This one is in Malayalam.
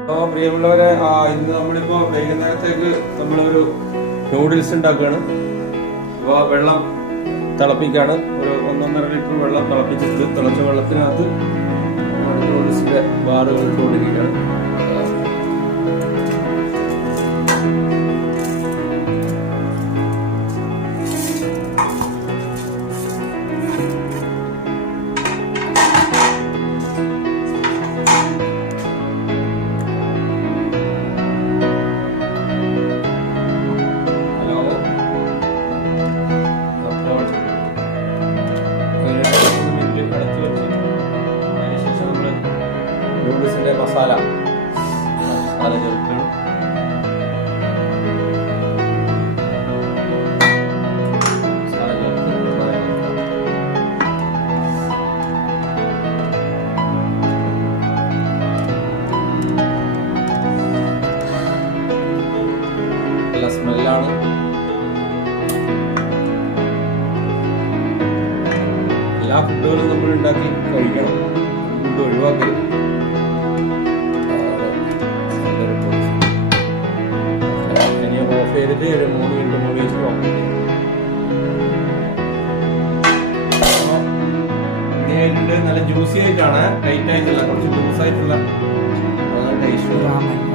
അപ്പോൾ പ്രിയമുള്ളവരെ, ഇന്ന് നമ്മളിപ്പോൾ വൈകുന്നേരത്തേക്ക് നമ്മളൊരു നൂഡിൽസ് ഉണ്ടാക്കുകയാണ്. അപ്പോൾ വെള്ളം തിളപ്പിക്കുകയാണ്. ഒരു 1.5 ലിറ്റർ വെള്ളം തിളപ്പിച്ചിട്ട് തിളച്ച വെള്ളത്തിനകത്ത് നൂഡിൽസിൻ്റെ ബാറുകൾ ഇട്ടുകൊണ്ടിരിക്കുകയാണ്. നൂഡിൽസിന്റെ മസാല ചേർക്കണം. നല്ല സ്മെല്ലാണ്. എല്ലാ ഫുഡുകളും നമ്മൾ ഉണ്ടാക്കി കഴിക്കണം, ഫുഡ് ഒഴിവാക്കരുത്. ഓഫ് ചെയ്തിട്ട് ഒരു 3 മിനിറ്റ് മൂടി വെച്ചിട്ട് ഓഫ് ചെയ്യും. ഇങ്ങനെയായിട്ടുണ്ട്. നല്ല ജ്യൂസി ആയിട്ടാണ്, ടൈറ്റ് ആയിട്ടില്ല, കുറച്ച് ലൂസ് ആയിട്ടുള്ള ടേസ്റ്റ്.